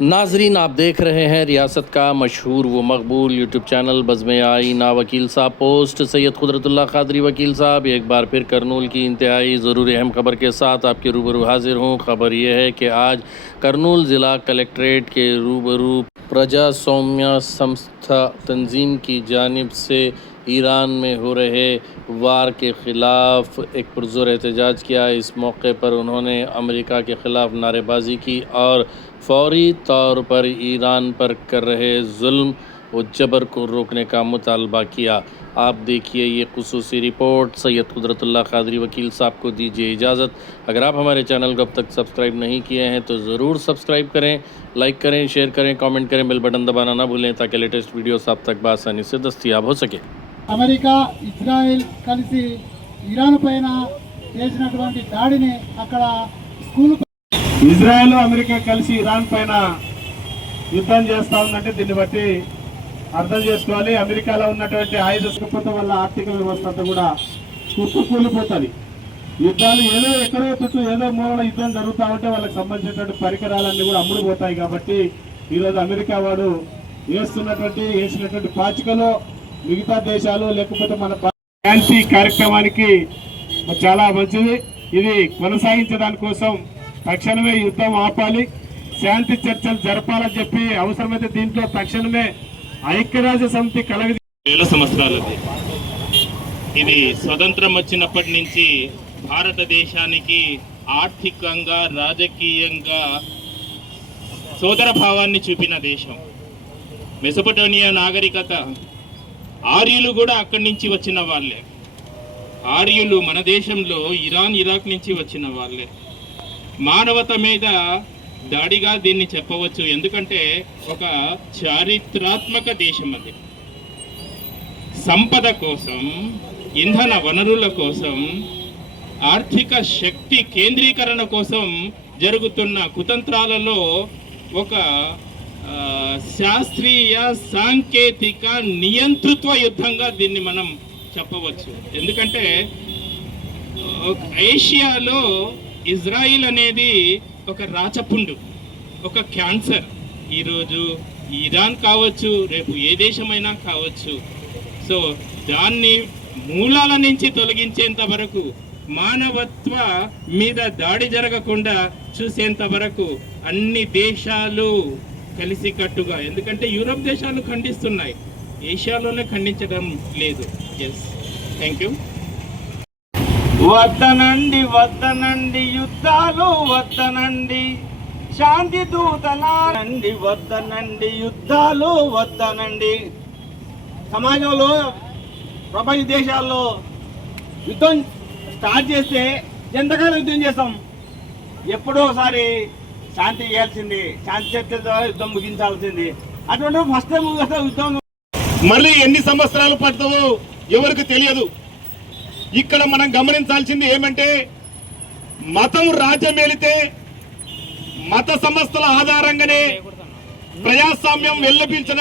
नाजरीन, आप देख रहे हैं रियासत का मशहूर व मकबूल यूट्यूब चैनल बज़्म आईना। वकील साहब पोस्ट सैयद कुदरतुल्लाह क़ादरी वकील साहब एक बार फिर करनूल की इंतहाई ज़रूरी अहम खबर के साथ आपके रूबरू हाजिर हूँ। ख़बर यह है कि आज करनूल ज़िला कलेक्ट्रेट के रूबरू प्रजास्वाम्य संस्था तंजीम की जानिब से ईरान में हो रहे वार के ख़िलाफ़ एक पुरज़ोर एहतजाज किया। इस मौके पर उन्होंने अमेरिका के ख़िलाफ़ नारेबाजी की और फौरी तौर पर ईरान पर कर रहे जुल्म व जबर को रोकने का मुतालबा किया। आप देखिए ये खुसूसी रिपोर्ट। सैयद कुदरतुल्लाह क़ादरी वकील साहब को दीजिए इजाज़त। अगर आप हमारे चैनल को अब तक सब्सक्राइब नहीं किए हैं तो ज़रूर सब्सक्राइब करें, लाइक करें, शेयर करें, कमेंट करें, बेल बटन दबाना ना भूलें ताकि लेटेस्ट वीडियोस आप तक आसानी से दस्तयाब हो सके। అమెరికా ఇజ్రాయెల్ కలిసి ఇరాన్ పైన చేసినటువంటి దాడిని అక్కడ స్కూల్ ఇజ్రాయెల్ అమెరికా కలిసి ఇరాన్ పైన యుద్ధం చేస్తా ఉందంటే దీన్ని బట్టి అర్థం చేసుకోవాలి. అమెరికాలో ఉన్నటువంటి ఆయుధ సంపత్తి వల్ల ఆర్థిక వ్యవస్థ అంతా కూడా కుప్పకూలిపోతుంది. యుద్ధాలు ఏదో ఎక్కడో చుట్టూ ఏదో మూలన యుద్ధం జరుగుతూ ఉంటే వాళ్ళకి సంబంధించినటువంటి పరికరాలన్నీ కూడా అమ్ముడుపోతాయి. కాబట్టి ఈరోజు అమెరికా వాడు వేసినటువంటి పాచికలో మిగతా దేశాలు లేకపోతే మన శాంతి కార్యక్రమానికి చాలా మంచిది. ఇది కొనసాగించడాని కోసం తక్షణమే యుద్ధం ఆపాలి, శాంతి చర్చలు జరపాలని చెప్పి అవసరమైతే దీంట్లో తక్షణమే ఐక్యరాజ్య సమితి వేల సంవత్సరాలది. ఇది స్వతంత్రం వచ్చినప్పటి నుంచి భారతదేశానికి ఆర్థికంగా రాజకీయంగా సోదర భావాన్ని చూపిన దేశం. మెసొపటోమియా నాగరికత ఆర్యులు కూడా అక్కడి నుంచి వచ్చిన వాళ్ళే. ఆర్యులు మన దేశంలో ఇరాన్ ఇరాక్ నుంచి వచ్చిన వాళ్ళే. మానవత మీద దాడిగా దీన్ని చెప్పవచ్చు. ఎందుకంటే ఒక చారిత్రాత్మక దేశం అది. సంపద కోసం, ఇంధన వనరుల కోసం, ఆర్థిక శక్తి కేంద్రీకరణ కోసం జరుగుతున్న కుతంత్రాలలో ఒక శాస్త్రీయ సాంకేతిక నియంతృత్వ యుద్ధంగా దీన్ని మనం చెప్పవచ్చు. ఎందుకంటే ఏషియాలో ఇజ్రాయిల్ అనేది ఒక రాచపుండు, ఒక క్యాన్సర్. ఈరోజు ఇరాన్ కావచ్చు, రేపు ఏ దేశమైనా కావచ్చు. సో దాన్ని మూలాల నుంచి తొలగించేంత వరకు, మానవత్వ మీద దాడి జరగకుండా చూసేంత వరకు అన్ని దేశాలు కలిసికట్టుగా, ఎందుకంటే యూరప్ దేశాలు ఖండిస్తున్నాయి, ఏషియాలోనే ఖండించడం లేదు. Yes, thank you. వద్దనండి వద్దనండి యుద్ధాలు వద్దనండి, శాంతి దూతలానండి వద్దనండి యుద్ధాలు వద్దనండి. సమాజంలో ప్రపంచ దేశాల్లో యుద్ధం స్టార్ట్ చేస్తే ఎంతకాలం యుద్ధం చేస్తాం? ఎప్పుడో ఒకసారి శాంతి చేయాల్సింది, శాంతి చర్చ ద్వారా యుద్ధం ముగించాల్సింది. అటువంటి ఫస్ట్ టైం యుద్ధం మళ్ళీ ఎన్ని సంవత్సరాలు పడతావో ఎవరికి తెలియదు. ఇక్కడ మనం గమనించాల్సింది ఏమంటే, మతం రాజ్యమేలితే మత సంస్థల ఆధారంగానే ప్రజాస్వామ్యం వెల్లపించిన